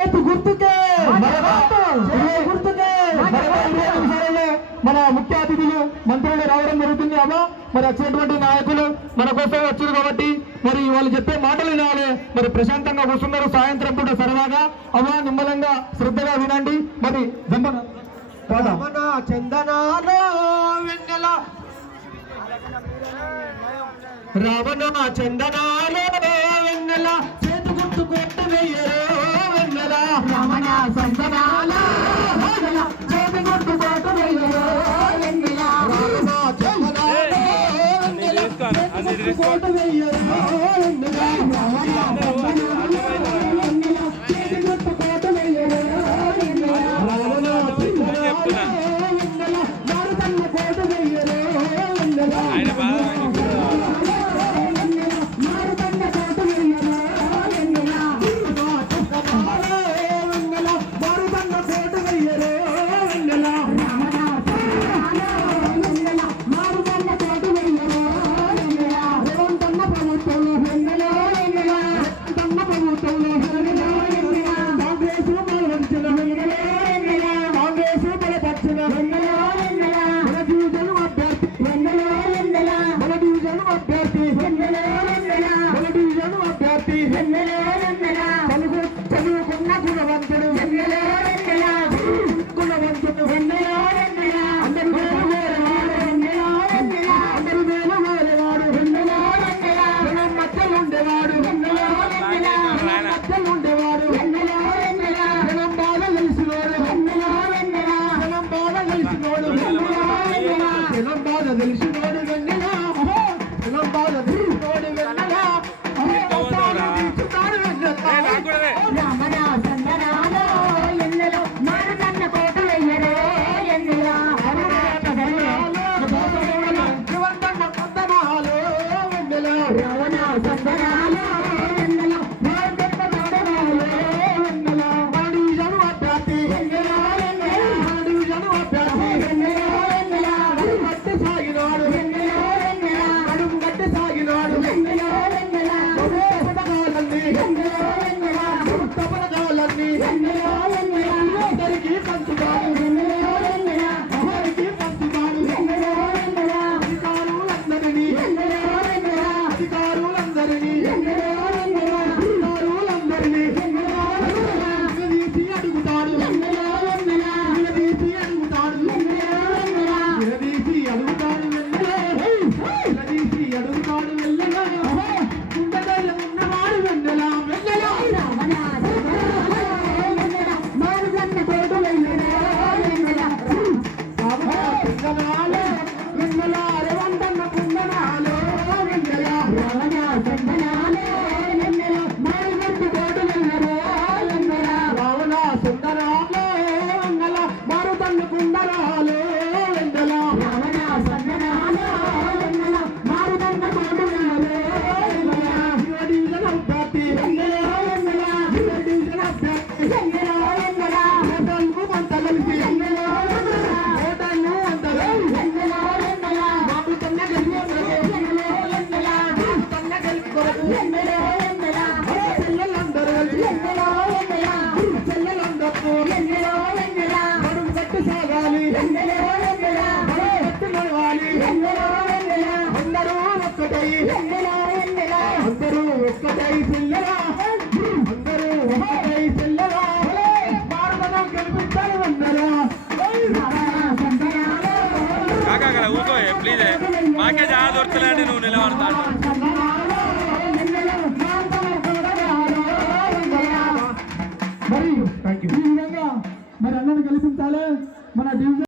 గుర్తుకే గుర్తుకే మన ముఖ్య అతిథులు మంత్రులు రావడం జరుగుతుంది. అమ్మా మరి వచ్చినటువంటి నాయకులు మన కోసం వచ్చారు కాబట్టి మరి వాళ్ళు చెప్పే మాటలు వినాలి. మరి ప్రశాంతంగా కూర్చున్నారు సాయంత్రం పూట సరదాగా. అమ్మా నిమ్మలంగా శ్రద్ధగా వినండి. మరి రావణ చందనాలో వెన్నెల చేతు గుర్తు కొట్టు వెయ్యరో వెన్నెల రావణ చందనాల చేతు గుర్తు కొట్టు వెయ్యరో వెన్నెల రావణ చందనాలో వెన్నెల చేతు గుర్తు కొట్టు వెయ్యరో వెన్నెల రావణ చందనాలో వెన్నెల చేతు గుర్తు కొట్టు వెయ్యరో వెన్నెల రావణ చందనాలో వెన్నెల మారుతన్న కొట్టు వెయ్యరో వెన్నెల ప్లీజ్ మాకే చాలా దొరకలేండి నువ్వు నిలబడతాను. మరి ఈ విధంగా మరి అందరిని గెలిపించాలి మన డివిజన్.